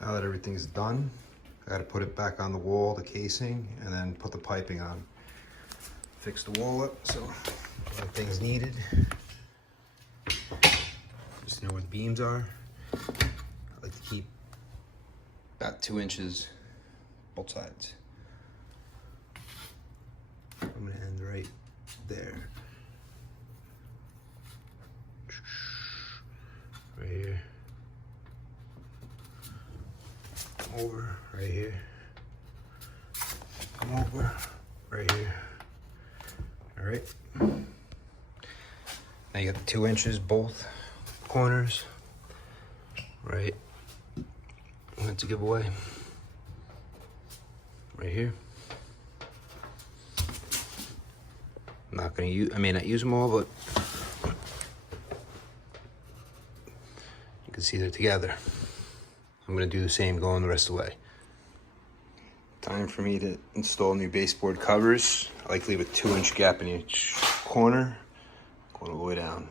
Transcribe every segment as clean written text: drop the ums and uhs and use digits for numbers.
Now that everything's done, I gotta put it back on the wall, the casing, and then put the piping on. Fix the wall up, so everything's needed. Just know where the beams are. I like to keep about 2 inches both sides. I'm gonna end right there. Right here. Come over, right here. Come over, right here. All right. Now you got the 2 inches both corners. Right. That's a giveaway. Right here. I'm not gonna use, I may not use them all, but you can see they're together. I'm gonna do the same going the rest of the way. Time for me to install new baseboard covers. I like to leave a 2-inch gap in each corner, going all the way down.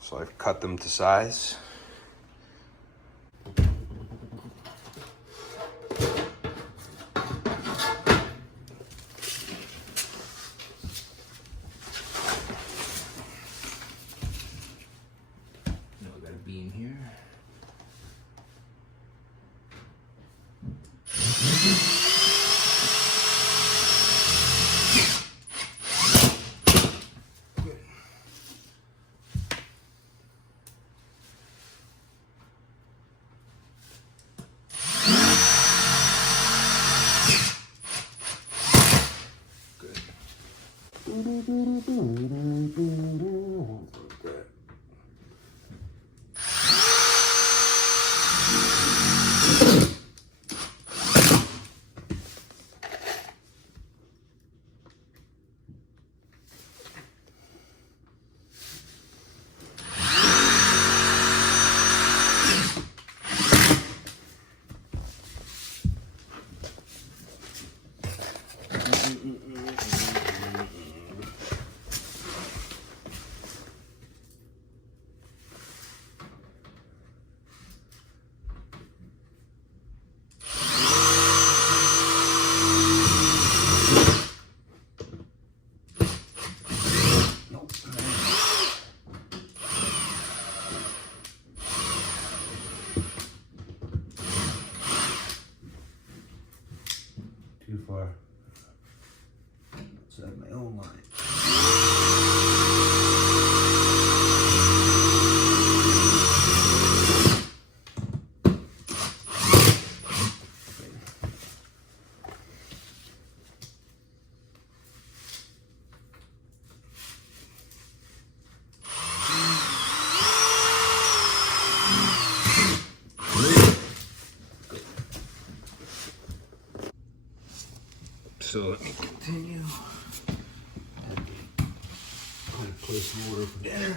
So I've cut them to size. Now I got a beam here. Too far outside my own line. So let me continue. I'm gonna place some order for dinner.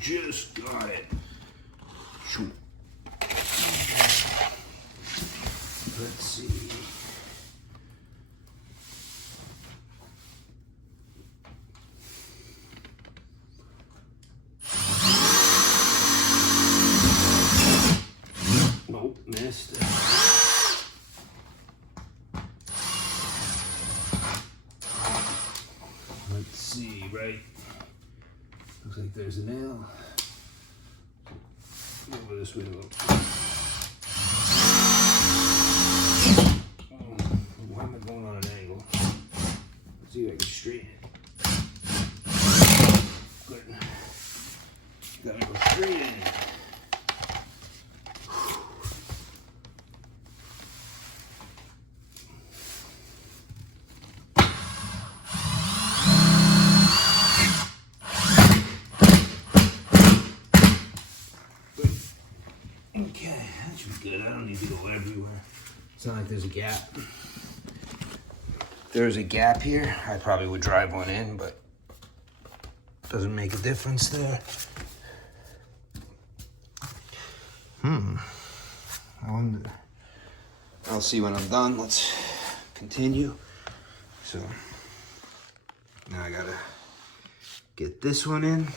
Just got it. Shoot. Let's see. Nope, missed. Let's see, right Looks like there's a nail. Over this way a little. Why am I going on an angle? Let's see if I can straighten it. Good. Gotta go straight in. Okay, that should be good. I don't need to go everywhere. It's not like there's a gap. If there's a gap here, I probably would drive one in, but doesn't make a difference there. I wonder. I'll see when I'm done. Let's continue. So now I gotta get this one in.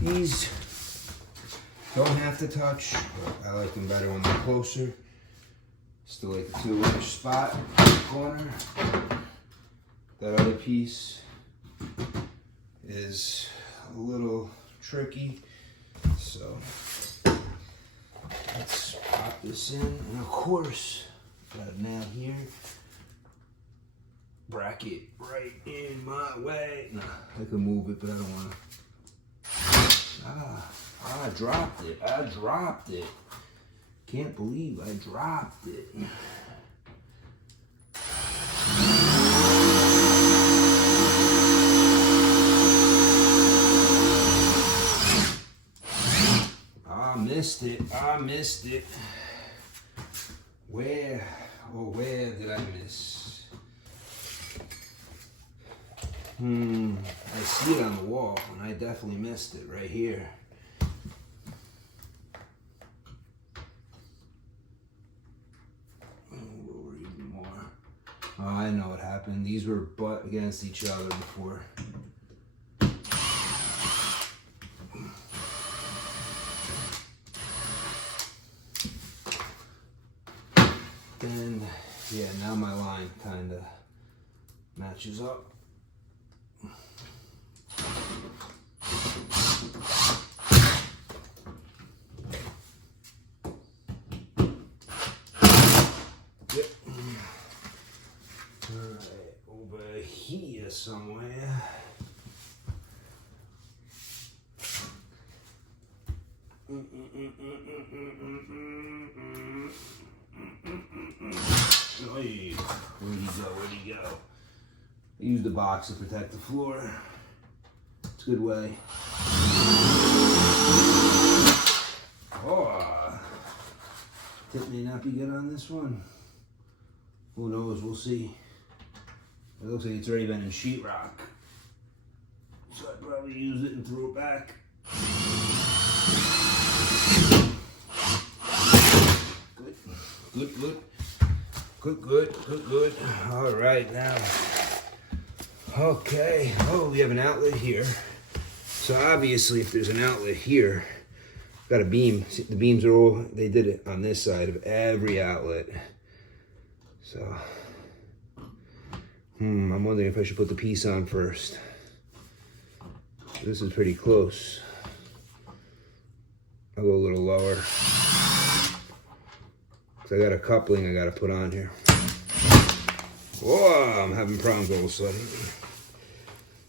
These don't have to touch, but I like them better when they're closer. Still like the 2-inch spot in the corner. That other piece is a little tricky, so let's pop this in. And of course, got a nail here. Bracket right in my way. Nah, I can move it, but I don't want to. I dropped it. I dropped it. Can't believe I dropped it. I missed it. I missed it. Where did I miss? I see it on the wall, and I definitely missed it right here. Lower even more. Oh, I know what happened. These were butt against each other before. And yeah, now my line kind of matches up. Yep. Alright, over here somewhere. Hey, where'd he go? I use the box to protect the floor. It's a good way. Oh, tip may not be good on this one. Who knows? We'll see. It looks like it's already been in sheetrock, so I probably used it and threw it back. Good. All right, now. Okay. Oh, we have an outlet here. So obviously, if there's an outlet here, got a beam. See, the beams are all, they did it on this side of every outlet. So, I'm wondering if I should put the piece on first. This is pretty close. I'll go a little lower. I got a coupling I got to put on here. Whoa, I'm having problems all of a sudden.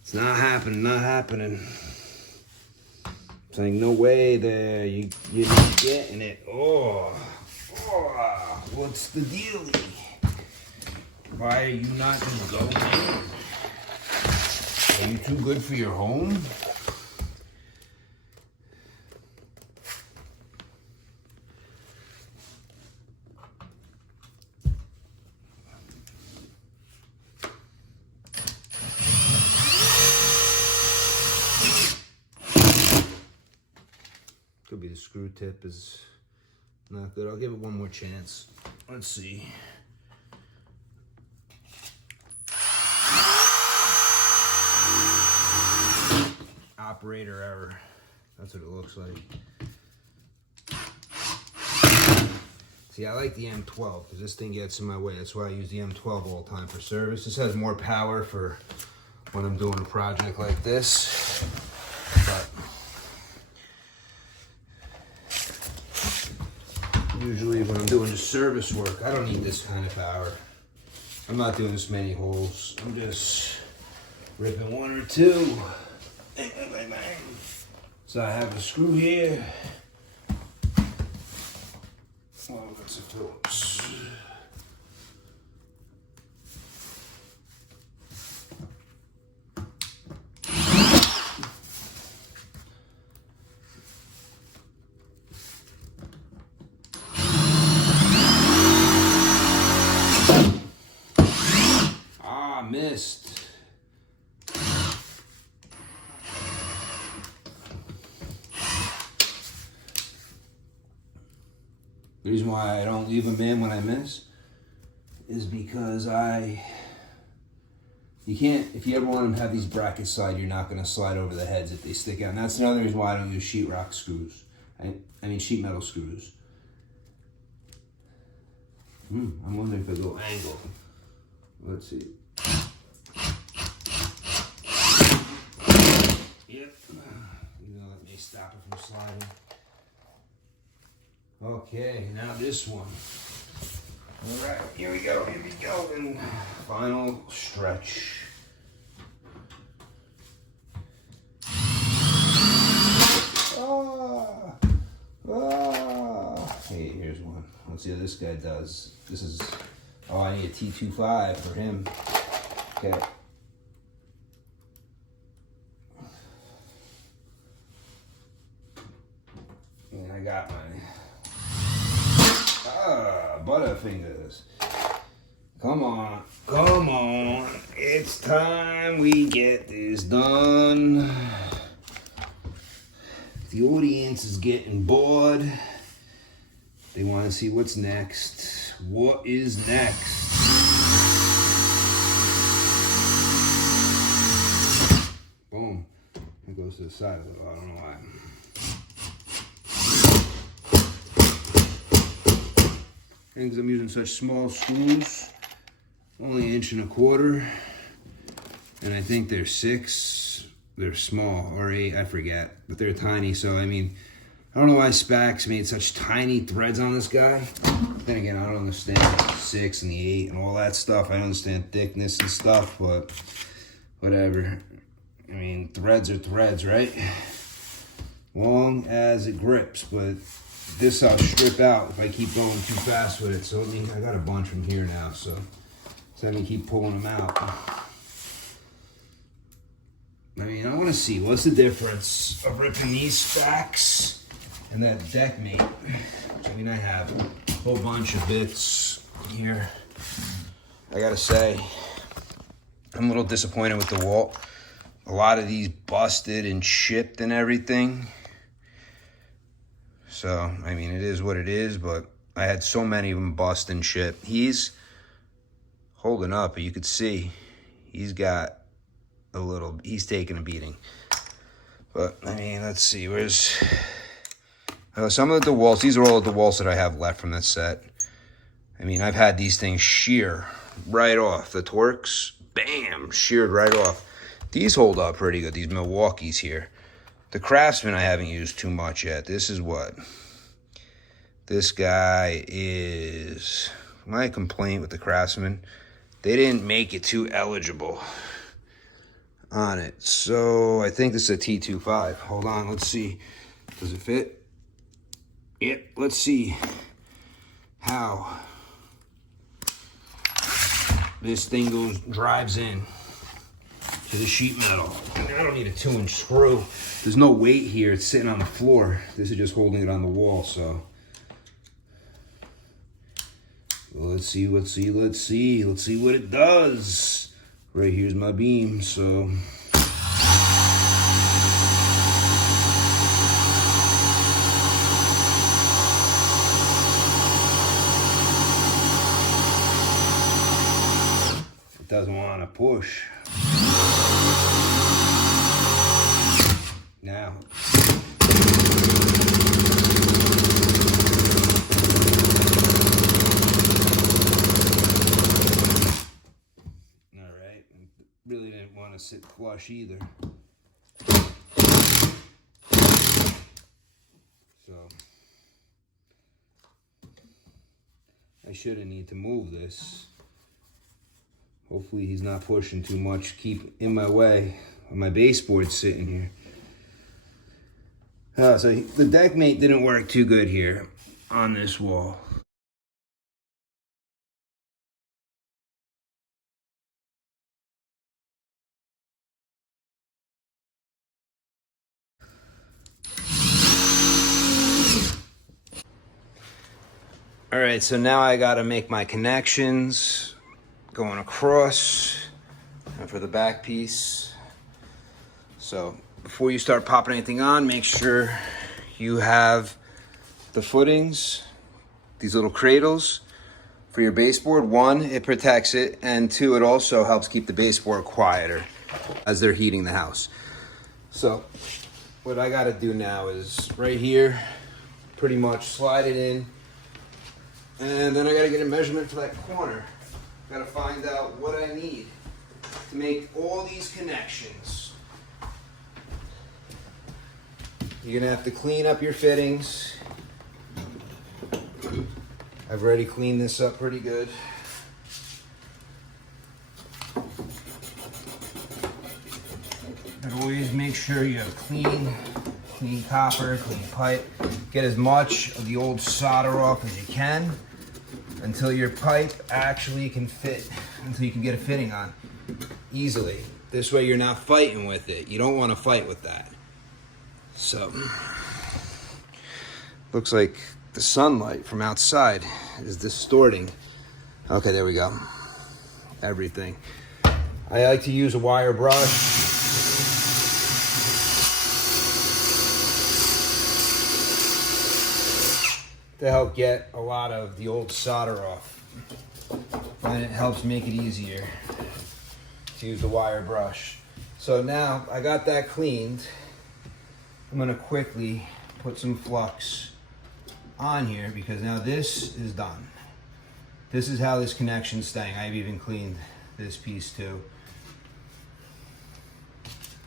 It's not happening. It's like, no way there, you're not getting it. Oh, what's the dealie? Why are you not just going in? Are you too good for your home? Could be the screw tip is not good. I'll give it one more chance. Let's see. Operator error. That's what it looks like. See, I like the M12 because this thing gets in my way. That's why I use the M12 all the time for service. This has more power for when I'm doing a project like this. But usually when I'm doing just service work, I don't need this kind of power. I'm not doing this many holes. I'm just ripping one or two. Bang, bang, bang, bang. So I have a screw here. Oh, that's a Phillips. Ah, missed. The reason why I don't leave them in when I miss is because you can't, if you ever want them to have these brackets slide, you're not going to slide over the heads if they stick out. And that's another reason why I don't use sheetrock screws. I mean sheet metal screws. I'm wondering if it'll go angle. Let's see. Yep. Let me stop it from sliding. Okay, now this one. All right, here we go, and final stretch. Hey, here's one. Let's see how this guy does. This is, oh, I need a T25 for him. Okay. And I got mine. Butterfingers. Come on, come on. It's time we get this done. The audience is getting bored. They want to see what's next. What is next? Boom. It goes to the side of it. I don't know why. Because I'm using such small screws, only 1.25 inches, and I think they're 6. They're small, or 8, I forget, but they're tiny. So I mean, I don't know why Spax made such tiny threads on this guy. Then again, I don't understand the 6 and the 8 and all that stuff. I don't understand thickness and stuff, but whatever. I mean, threads are threads, right? Long as it grips, but this I'll strip out if I keep going too fast with it. So I mean, I got a bunch from here now, so let me keep pulling them out. I mean, I want to see what's the difference of ripping these Spax and that deck mate. I mean, I have a whole bunch of bits here. I gotta say, I'm a little disappointed with the wall. A lot of these busted and chipped and everything. So, I mean, it is what it is, but I had so many of them bust and chip. He's holding up, but you could see he's got a little, he's taking a beating. But, I mean, let's see, where's, some of the DeWalts, these are all the DeWalts that I have left from this set. I mean, I've had these things shear right off. The Torx, bam, sheared right off. These hold up pretty good, these Milwaukee's here. The Craftsman I haven't used too much yet. This is what? This guy is, my complaint with the Craftsman, they didn't make it too eligible on it. So I think this is a T25. Hold on, let's see. Does it fit? Yep, let's see how this thing drives in to the sheet metal. I mean, I don't need a 2-inch screw. There's no weight here. It's sitting on the floor. This is just holding it on the wall, so. Well, let's see what it does. Right here's my beam, so. It doesn't want to push. Now. really didn't want to sit flush either. So I shouldn't need to move this. Hopefully he's not pushing too much, keep in my way when my baseboard's sitting here. So the deck mate didn't work too good here on this wall. All right, so now I gotta make my connections going across and for the back piece. So before you start popping anything on, make sure you have the footings, these little cradles for your baseboard. One, it protects it, and two, it also helps keep the baseboard quieter as they're heating the house. So what I gotta do now is right here, pretty much slide it in, and then I gotta get a measurement for that corner. Gotta find out what I need to make all these connections. You're gonna have to clean up your fittings. I've already cleaned this up pretty good. But always make sure you have clean copper, clean pipe. Get as much of the old solder off as you can until your pipe actually can fit, until you can get a fitting on easily. This way you're not fighting with it. You don't want to fight with that. So, looks like the sunlight from outside is distorting. Okay, there we go. Everything. I like to use a wire brush. To help get a lot of the old solder off. And it helps make it easier to use the wire brush. So now I got that cleaned. I'm gonna quickly put some flux on here because now this is done. This is how this connection's staying. I've even cleaned this piece too.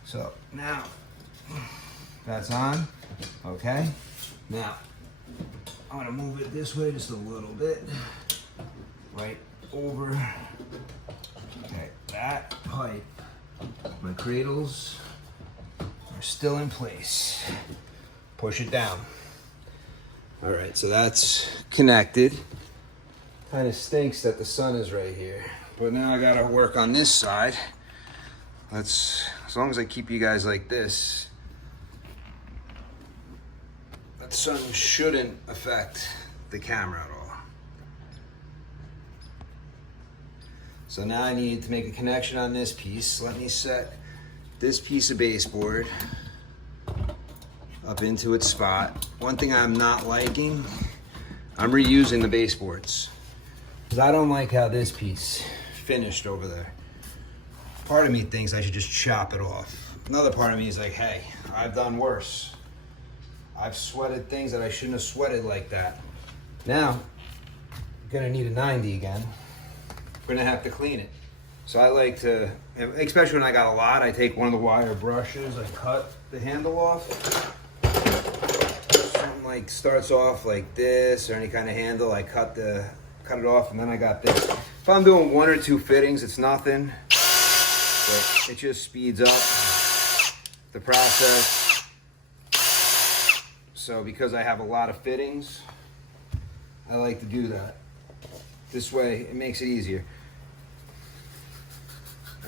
So now that's on, okay? Now, I'm gonna move it this way just a little bit, right over. Okay, that pipe, my cradles are still in place. Push it down. All right, so that's connected. Kind of stinks that the sun is right here, but now I gotta work on this side. As long as I keep you guys like this, the sun shouldn't affect the camera at all. So now I need to make a connection on this piece. Let me set this piece of baseboard up into its spot. One thing I'm not liking, I'm reusing the baseboards because I don't like how this piece finished over there. Part of me thinks I should just chop it off. Another part of me is like, hey, I've done worse. I've sweated things that I shouldn't have sweated like that. Now, I'm gonna need a 90 again. We're gonna have to clean it. So I like to, especially when I got a lot, I take one of the wire brushes, I cut the handle off. Something like starts off like this, or any kind of handle, I cut it off, and then I got this. If I'm doing one or two fittings, it's nothing, but it just speeds up the process. So because I have a lot of fittings, I like to do that. This way, it makes it easier.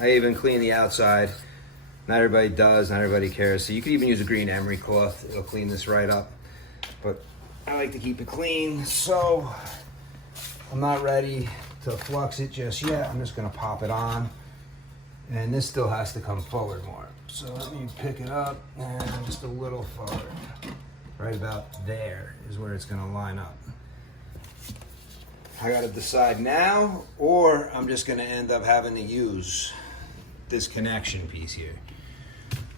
I even clean the outside. Not everybody does, not everybody cares. So you could even use a green emery cloth. It'll clean this right up. But I like to keep it clean, so I'm not ready to flux it just yet. I'm just gonna pop it on. And this still has to come forward more. So let me pick it up and just a little forward. Right about there is where it's gonna line up. I gotta decide now, or I'm just gonna end up having to use this connection piece here.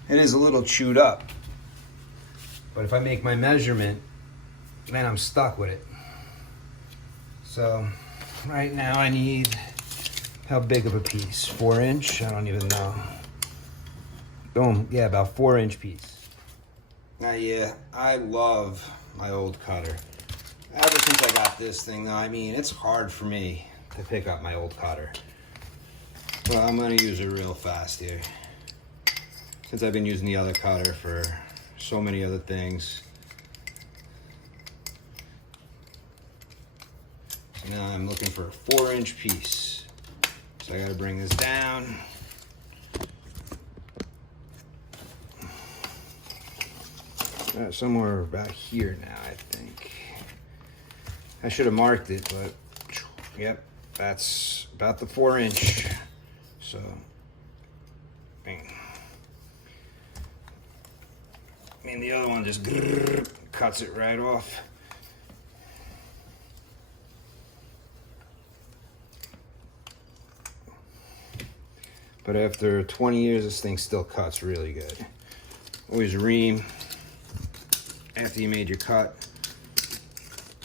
It is a little chewed up, but if I make my measurement, then I'm stuck with it. So right now I need How big of a piece? 4 inch? I don't even know. Boom. Yeah, about 4 inch piece. Now, yeah, I love my old cutter. Ever since I got this thing, though, I mean, it's hard for me to pick up my old cutter. Well, I'm gonna use it real fast here. Since I've been using the other cutter for so many other things. So now I'm looking for a 4 inch piece. So I gotta bring this down. Somewhere about here now, I think. I should have marked it, but yep, that's about the 4 inch. So, bang. I mean, the other one just cuts it right off. But after 20 years, this thing still cuts really good. Always ream after you made your cut,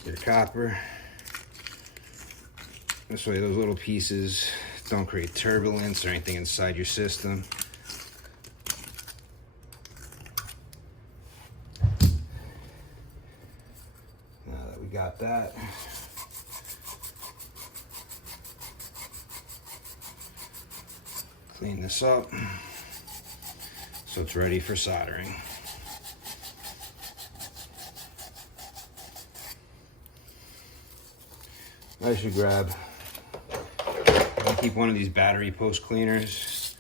your copper. This way those little pieces don't create turbulence or anything inside your system. Now that we got that, clean this up so it's ready for soldering. I should grab, I'll keep one of these battery post cleaners.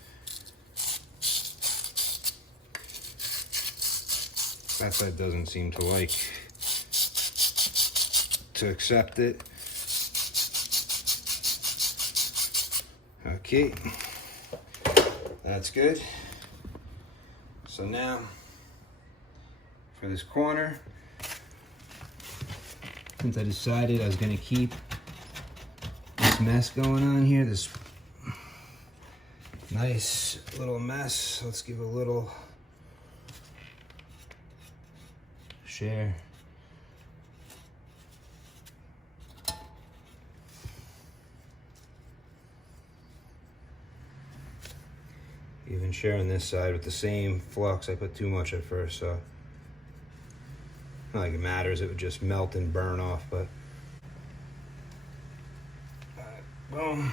That side doesn't seem to like to accept it. Okay, that's good. So now for this corner, since I decided I was gonna keep this mess going on here, this nice little mess, let's give a little share. Even sharing this side with the same flux. I put too much at first, so not like it matters, it would just melt and burn off, but boom.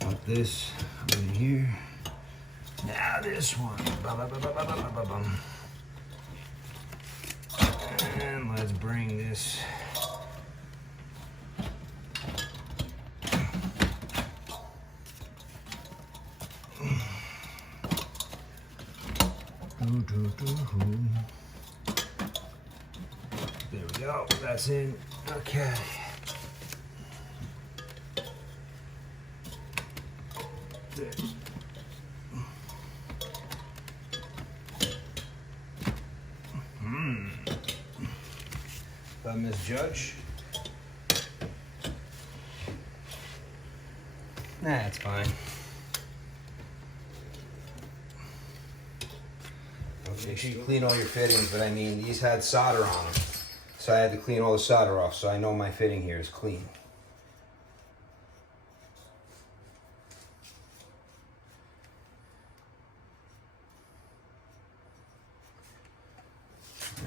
Put this in here. Now this one. And let's bring this there we go. That's in. Okay. There. If I misjudge, nah, it's fine. Make sure you clean all your fittings, but I mean, these had solder on them, so I had to clean all the solder off, so I know my fitting here is clean.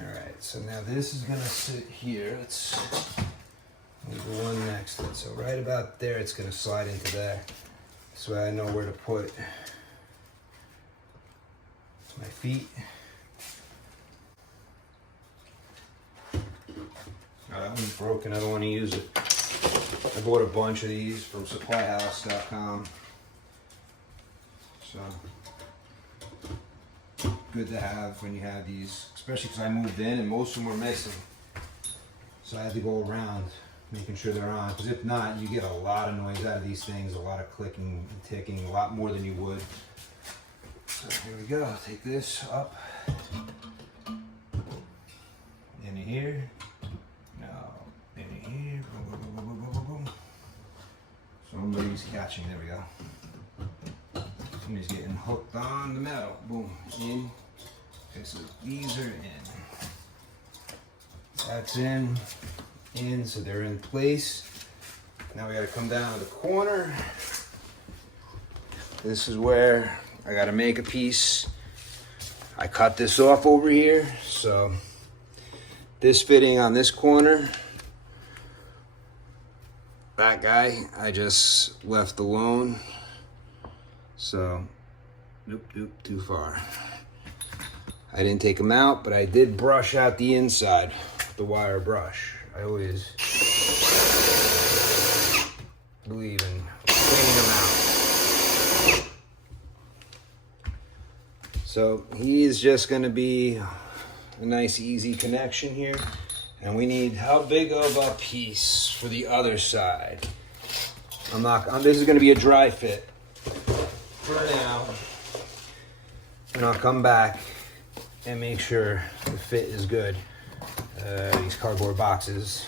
Alright, so now this is going to sit here. Let's move the one next to it. So right about there, it's going to slide into there. This way I know where to put my feet. Oh, that one's broken. I don't want to use it. I bought a bunch of these from supplyhouse.com. So good to have when you have these, especially because I moved in and most of them were missing. So I had to go around making sure they're on, because if not, you get a lot of noise out of these things, a lot of clicking and ticking, a lot more than you would. So here we go. Take this up in here. Now in here. Boom, boom, boom, boom, boom, boom. Somebody's catching. There we go. Somebody's getting hooked on the metal. Boom. In. Okay, so these are in. That's in. In. So they're in place. Now we gotta come down to the corner. This is where I gotta make a piece. I cut this off over here, so this fitting on this corner, that guy I just left alone. So, nope, too far. I didn't take them out, but I did brush out the inside with the wire brush. I always believe in cleaning them out. So he's just gonna be a nice easy connection here. And we need how big of a piece for the other side? This is gonna be a dry fit for now. And I'll come back and make sure the fit is good. These cardboard boxes.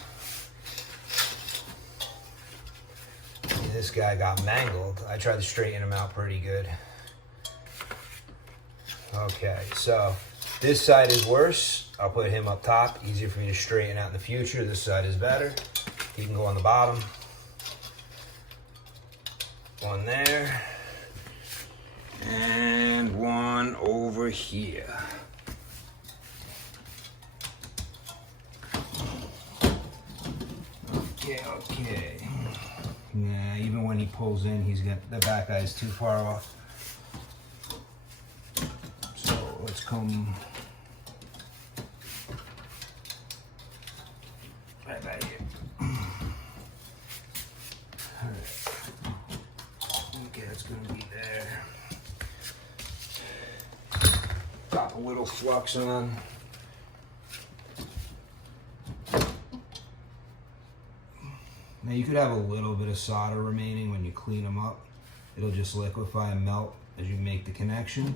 This guy got mangled. I tried to straighten him out pretty good. Okay, so this side is worse. I'll put him up top. Easier for me to straighten out in the future. This side is better. He can go on the bottom. One there. And one over here. Okay. Yeah, even when he pulls in, he's got the back guy's too far off. So let's come right back here. All right. Okay, it's gonna be there. Got a little flux on. Now you could have a little bit of solder remaining when you clean them up. It'll just liquefy and melt as you make the connection.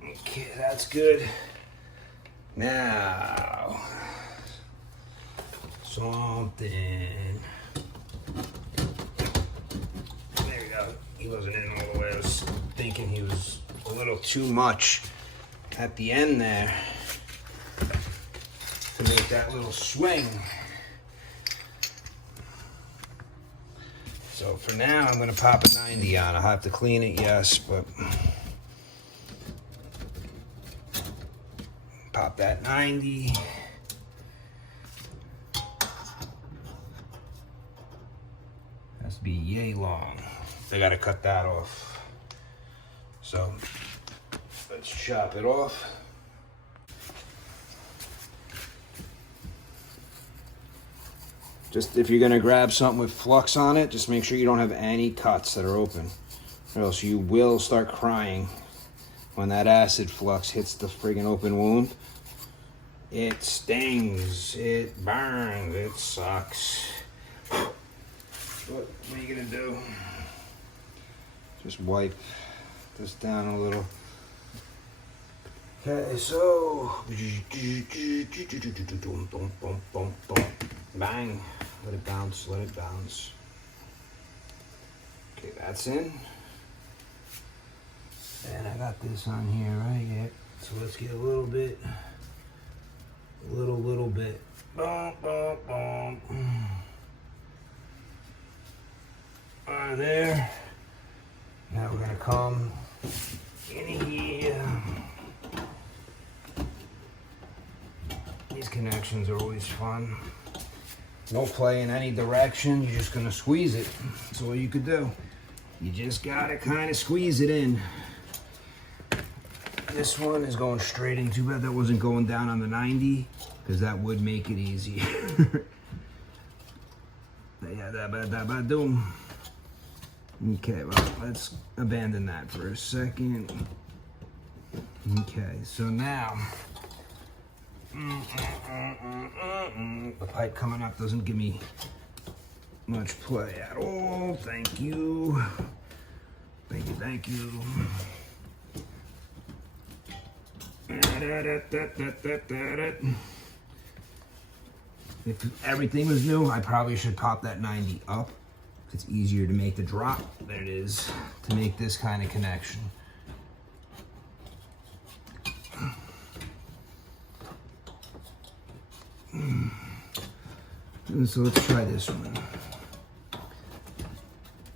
Okay, that's good. Now, something. There we go. He wasn't in all the way. I was thinking he was a little too much at the end there to make that little swing. So for now, I'm gonna pop a 90 on. I'll have to clean it, yes, but pop that 90. Has to be yay long. I gotta cut that off. So let's chop it off. Just if you're gonna grab something with flux on it, just make sure you don't have any cuts that are open, or else you will start crying when that acid flux hits the friggin' open wound. It stings, it burns, it sucks. What are you gonna do? Just wipe this down a little. Okay, so bang, let it bounce, let it bounce. Okay, that's in. And I got this on here, right? Yeah. So let's get a little bit, little bit. Boom, boom, boom. On there. Now we're gonna come in here. These connections are always fun. No play in any direction, you're just gonna squeeze it. That's all you could do. You just gotta kind of squeeze it in. This one is going straight in. Too bad that wasn't going down on the 90, because that would make it easy. Okay, well, let's abandon that for a second. Okay, so now, the pipe coming up doesn't give me much play at all. Thank you. Thank you, thank you. If everything was new, I probably should pop that 90 up. It's easier to make the drop than it is to make this kind of connection. And so let's try this one.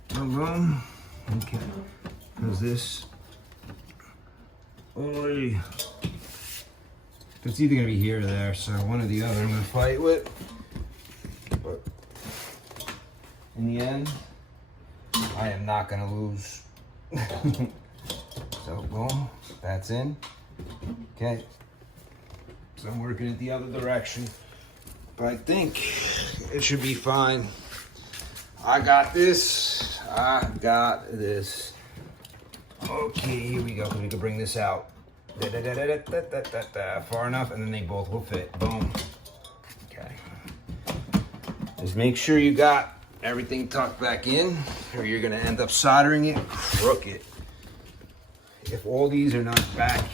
Boom, boom. Okay. How's this? Oy. It's either gonna be here or there, so one or the other I'm gonna fight with. But in the end, I am not gonna lose. So boom, that's in. Okay. So I'm working it the other direction. But I think it should be fine. I got this. I got this. Okay, here we go. We can bring this out. Far enough, and then they both will fit. Boom. Okay. Just make sure you got everything tucked back in, or you're gonna end up soldering it crooked. If all these are not back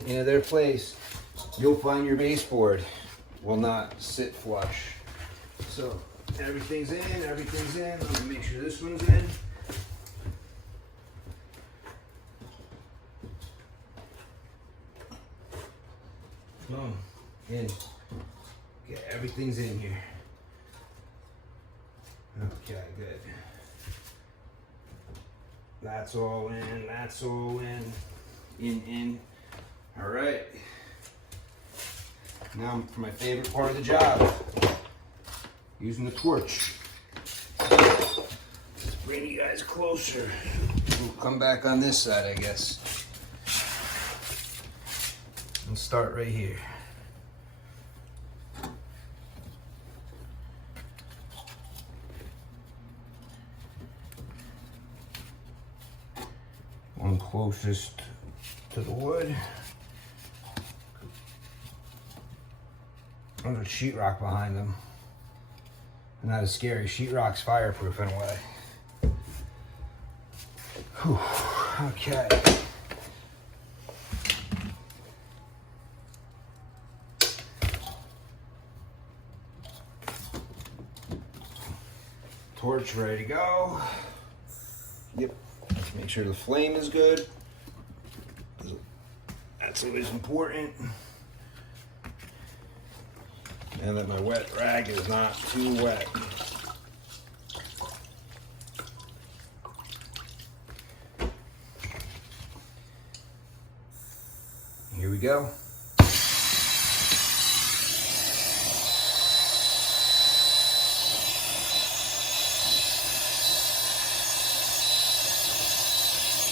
into their place, you'll find your baseboard will not sit flush. So everything's in, everything's in. I'm gonna make sure this one's in. Boom, in. Okay, everything's in here. Okay, good. That's all in, that's all in. In. All right. Now for my favorite part of the job, using the torch. Let's bring you guys closer. We'll come back on this side, I guess. And start right here. One closest to the wood. There's a sheetrock behind them. Not as scary. Sheetrock's fireproof in a way. Whew. Okay. Torch ready to go. Yep. Let's make sure the flame is good. That's always important. And that my wet rag is not too wet. Here we go.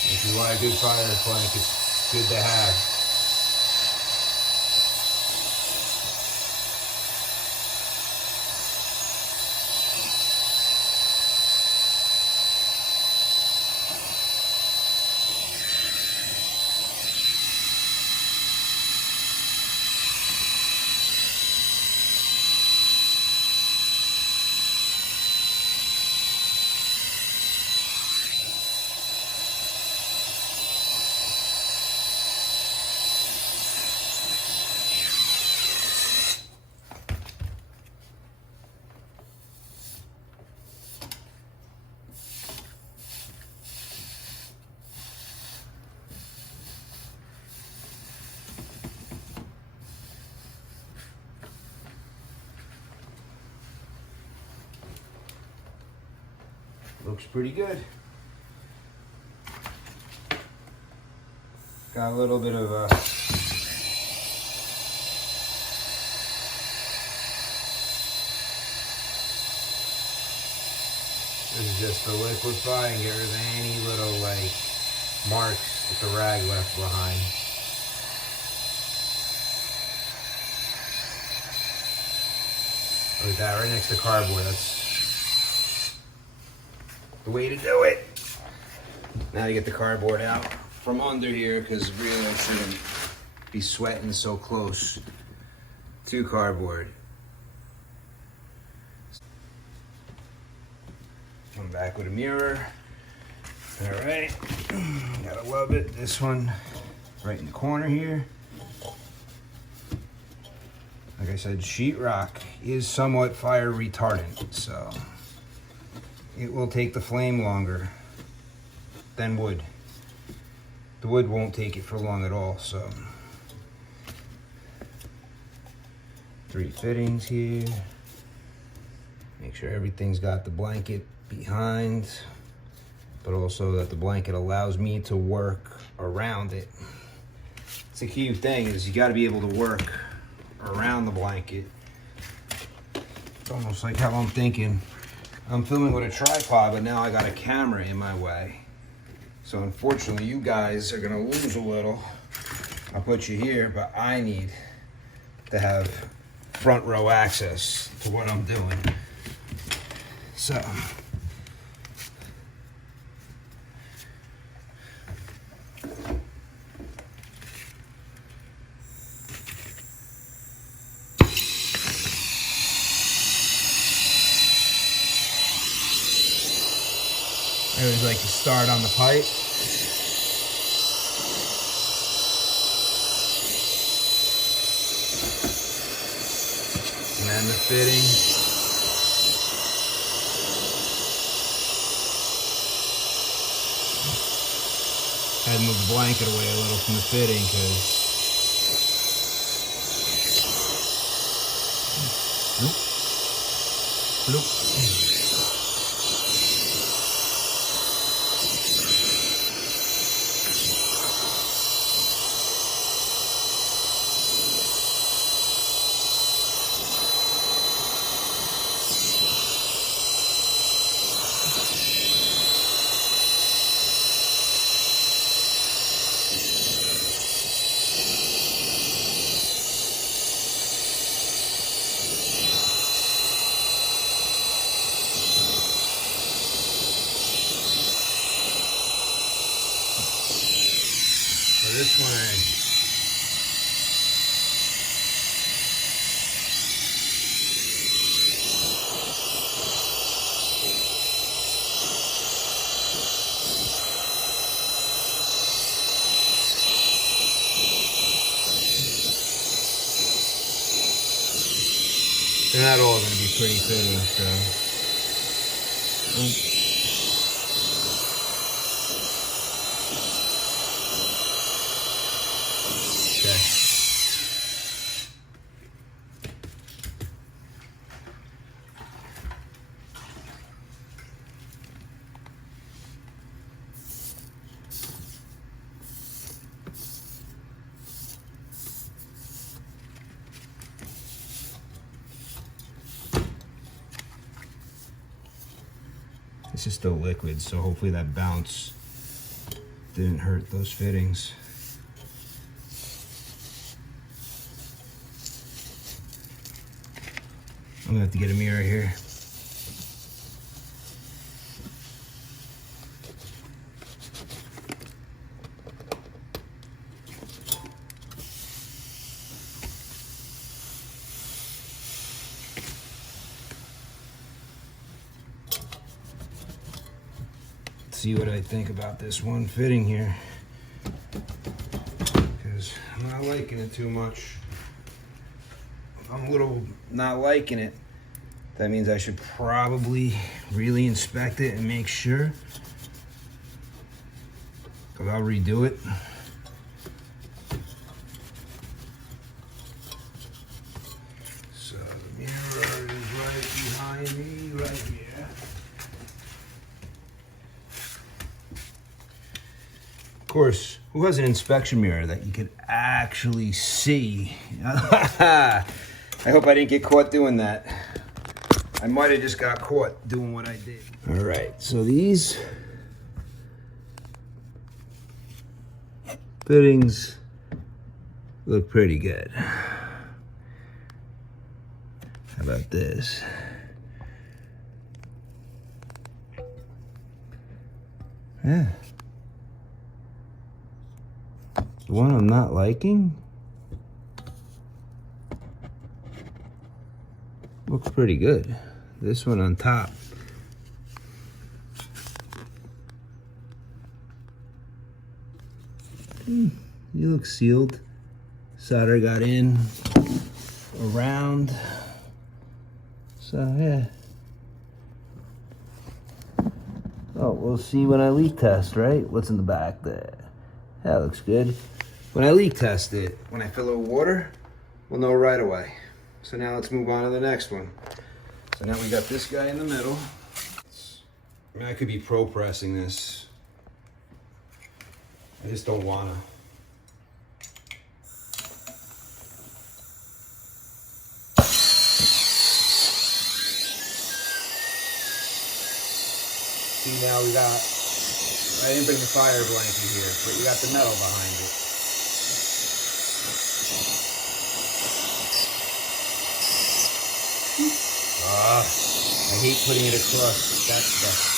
This is why a good fire plank is good to have. Looks pretty good. Got a little bit of a this is just to liquefy and get rid of any little like marks that the rag left behind. Look at that, right next to cardboard. That's the way to do it. Now to get the cardboard out from under here, because really I shouldn't be sweating so close to cardboard. Come back with a mirror. All right, gotta love it. This one right in the corner here. Like I said, sheetrock is somewhat fire retardant, so it will take the flame longer than wood. The wood won't take it for long at all, so 3 fittings here. Make sure everything's got the blanket behind, but also that the blanket allows me to work around it. It's a key thing, is you got to be able to work around the blanket. It's almost like how I'm thinking. I'm filming with a tripod, but now I got a camera in my way. So unfortunately, you guys are gonna lose a little. I'll put you here, but I need to have front row access to what I'm doing. So. I always like to start on the pipe. And then the fitting. I had to move the blanket away a little from the fitting because bloop. This one, they're not all going to be pretty fittings, so. This is still liquid, so hopefully that bounce didn't hurt those fittings. I'm gonna have to get a mirror here. See what I think about this one fitting here, because I'm not liking it too much. If I'm a little not liking it, that means I should probably really inspect it and make sure, because I'll redo it. So the mirror is right behind me, right here. Of course, who has an inspection mirror that you could actually see? I hope I didn't get caught doing that. I might have just got caught doing what I did. All right, so these fittings look pretty good. How about this? Yeah. The one I'm not liking looks pretty good. This one on top. You look sealed. Solder got in around. So yeah. Oh, we'll see when I leak test, right? What's in the back there? That looks good. When I leak test it, when I fill it with water, we'll know right away. So now let's move on to the next one. So now we got this guy in the middle. I mean, I could be pro pressing this. I just don't wanna. See, now we got, I didn't bring the fire blanket here, but you got the metal behind it. I hate putting it across that stuff.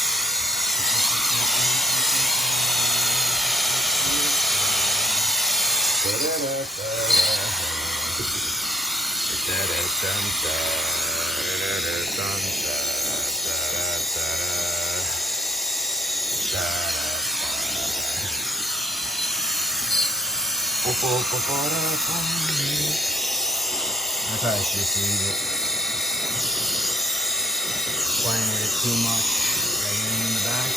I probably should just leave it. Playing with it too much, right in the back.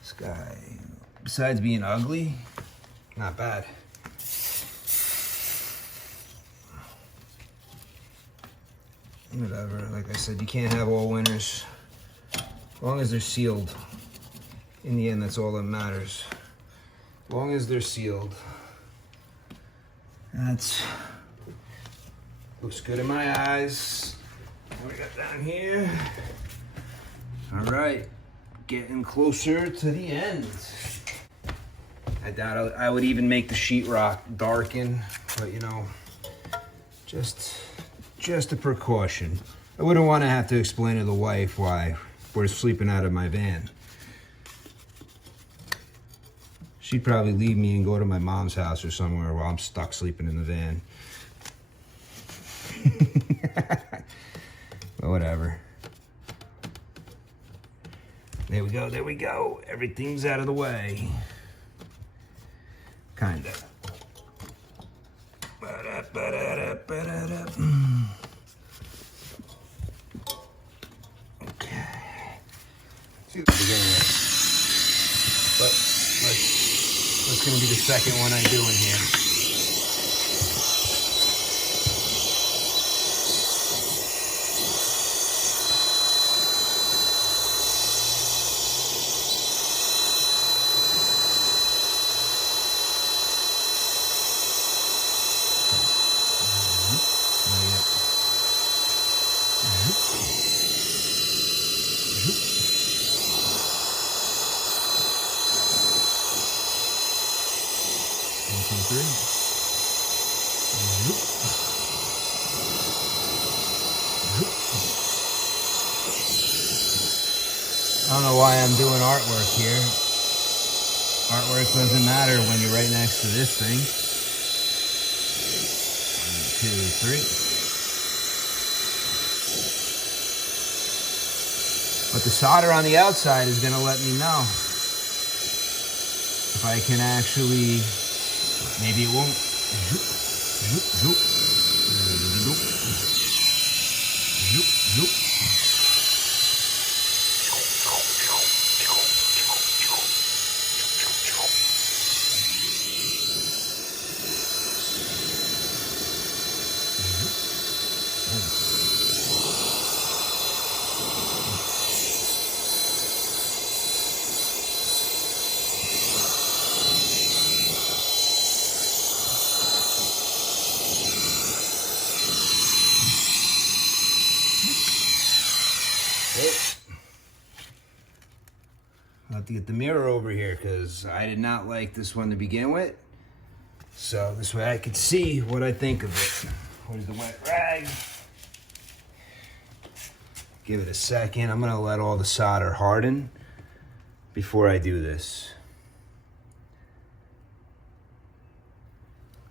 This guy, besides being ugly, not bad. Whatever, like I said, you can't have all winners. As long as they're sealed. In the end, that's all that matters. As long as they're sealed. That's looks good in my eyes. What we got down here? All right, getting closer to the end. I doubt I would even make the sheetrock darken, but you know, just a precaution. I wouldn't want to have to explain to the wife why we're sleeping out of my van. She'd probably leave me and go to my mom's house or somewhere while I'm stuck sleeping in the van. But whatever. There we go, there we go. Everything's out of the way. Kinda. Okay. See what we're beginning with. But what's going to be the second one I do in here? I don't know why I'm doing artwork here. Artwork doesn't matter when you're right next to this thing. 1, 2, 3. But the solder on the outside is going to let me know if I can actually, maybe it won't. I'll have to get the mirror over here because I did not like this one to begin with. So this way I could see what I think of it. Where's the wet rag? Give it a second. I'm gonna let all the solder harden before I do this.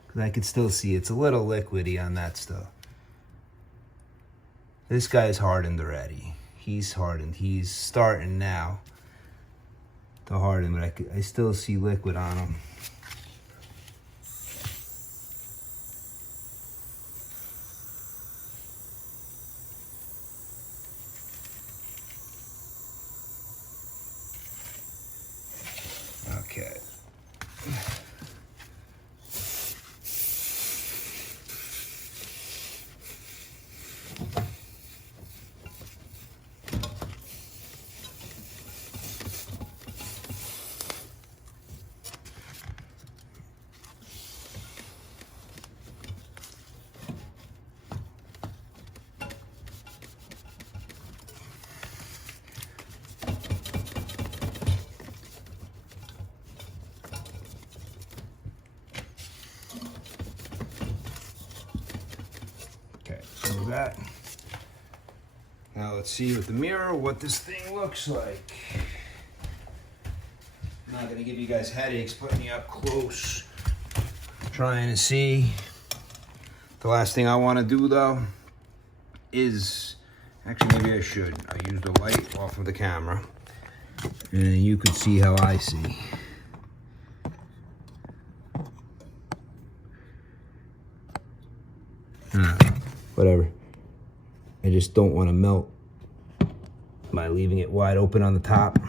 Because I can still see it's a little liquidy on that stuff. This guy's hardened already. He's hardened. He's starting now to harden, but I still see liquid on him. Okay, so that. Now let's see with the mirror what this thing looks like. I'm not gonna give you guys headaches putting you up close, trying to see. The last thing I wanna do though is, actually maybe I should. I use the light off of the camera and you could see how I see. Whatever. I just don't want to melt by leaving it wide open on the top.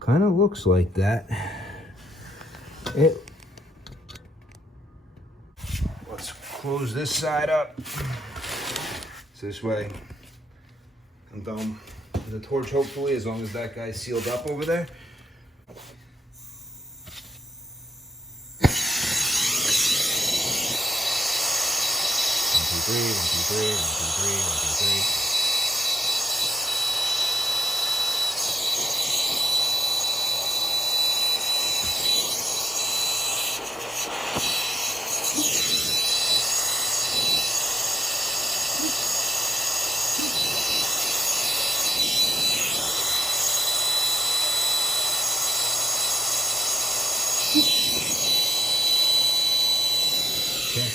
Kind of looks like that. Let's close this side up. So this way I'm done with the torch, hopefully, as long as that guy's sealed up over there. One, two, three, 1, 2, 3, 1, 2, 3, 1, 2, 3. Okay.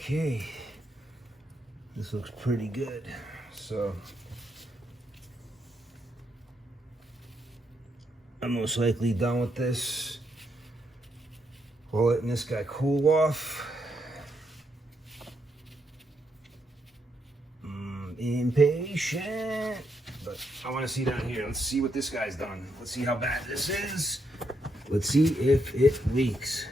Okay, this looks pretty good. So I'm most likely done with this. We'll letting this guy cool off. Impatient, but I want to see down here. Let's see what this guy's done. Let's see how bad this is. Let's see if it leaks.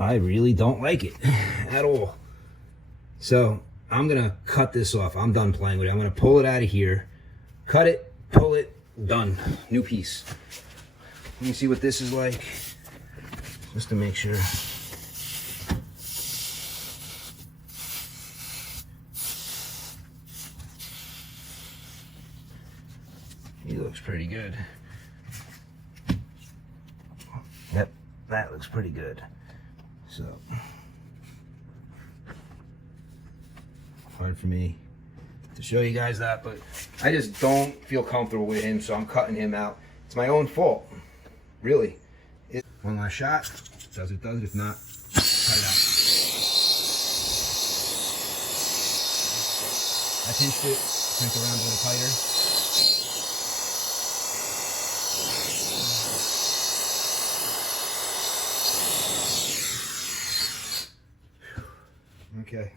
I really don't like it at all. So I'm gonna cut this off. I'm done playing with it. I'm gonna pull it out of here, cut it, pull it, done. New piece. Let me see what this is like, just to make sure. He looks pretty good. Yep, that looks pretty good. So, hard for me to show you guys that, but I just don't feel comfortable with him, so I'm cutting him out. It's my own fault, really. One last shot, does it, if not, cut it out. I pinched it, crank around a little tighter. Okay.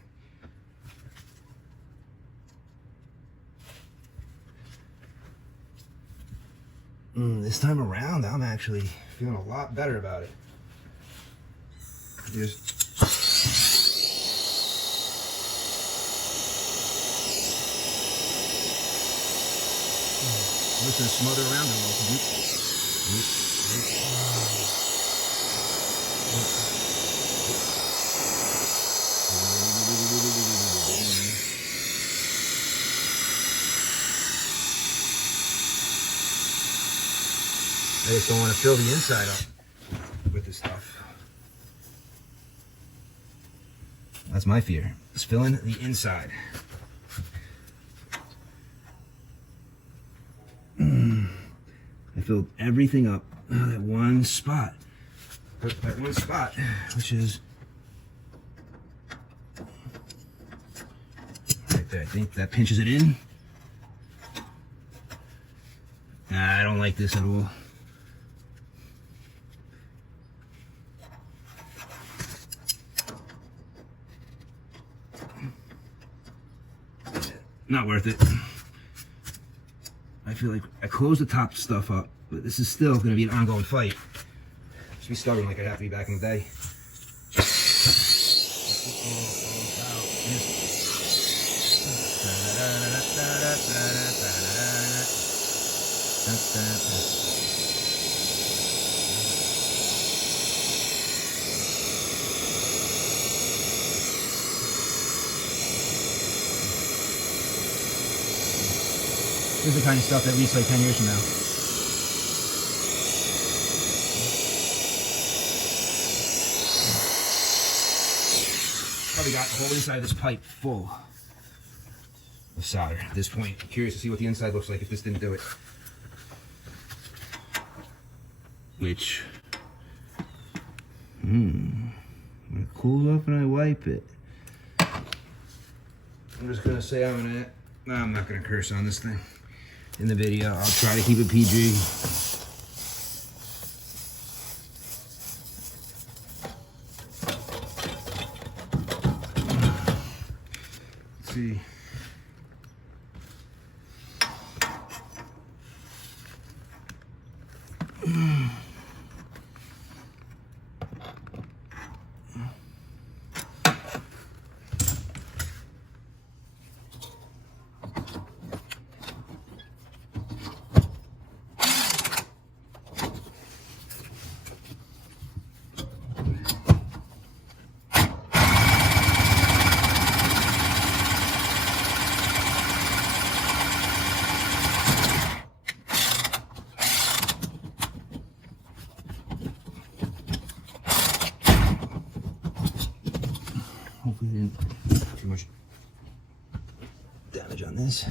This time around, I'm actually feeling a lot better about it. Just I'm just gonna smother around it a little bit. I just don't want to fill the inside up with this stuff. That's my fear, is filling the inside. I filled everything up. That one spot. That one spot, which is right there. I think that pinches it in. Nah, I don't like this at all. Not worth it. I feel like I closed the top stuff up, but this is still going to be an ongoing fight. Just be stubborn like I'd have to be back in the day. This is the kind of stuff that leads like 10 years from now. Probably got the whole inside of this pipe full of solder at this point. I'm curious to see what the inside looks like if this didn't do it. Which, when it cools off and I wipe it. I'm just gonna say I'm not gonna curse on this thing in the video. I'll try to keep it PG. Let's see. Hopefully I didn't have too much damage on this.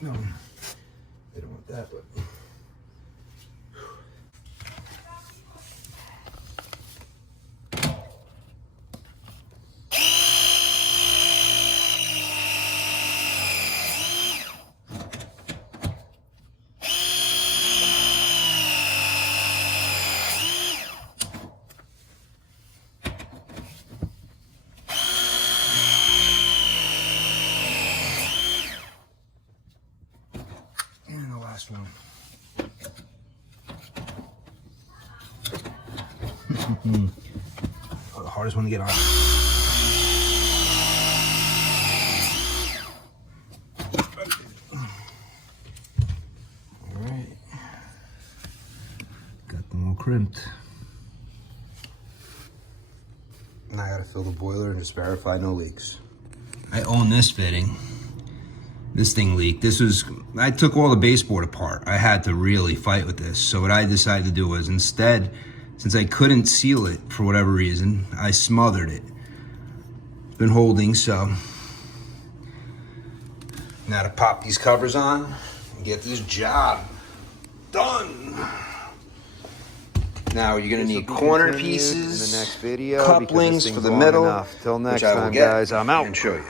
No, they don't want that, but. Last one. Oh, the hardest one to get on. All right. Got them all crimped. Now I gotta fill the boiler and just verify no leaks. I own this fitting. This thing leaked. I took all the baseboard apart. I had to really fight with this. So what I decided to do was instead, since I couldn't seal it for whatever reason, I smothered it. It's been holding, so. Now to pop these covers on and get this job done. Now you're gonna need corner pieces, in the next video, couplings for the middle. Till next time, guys, I'm out and show you.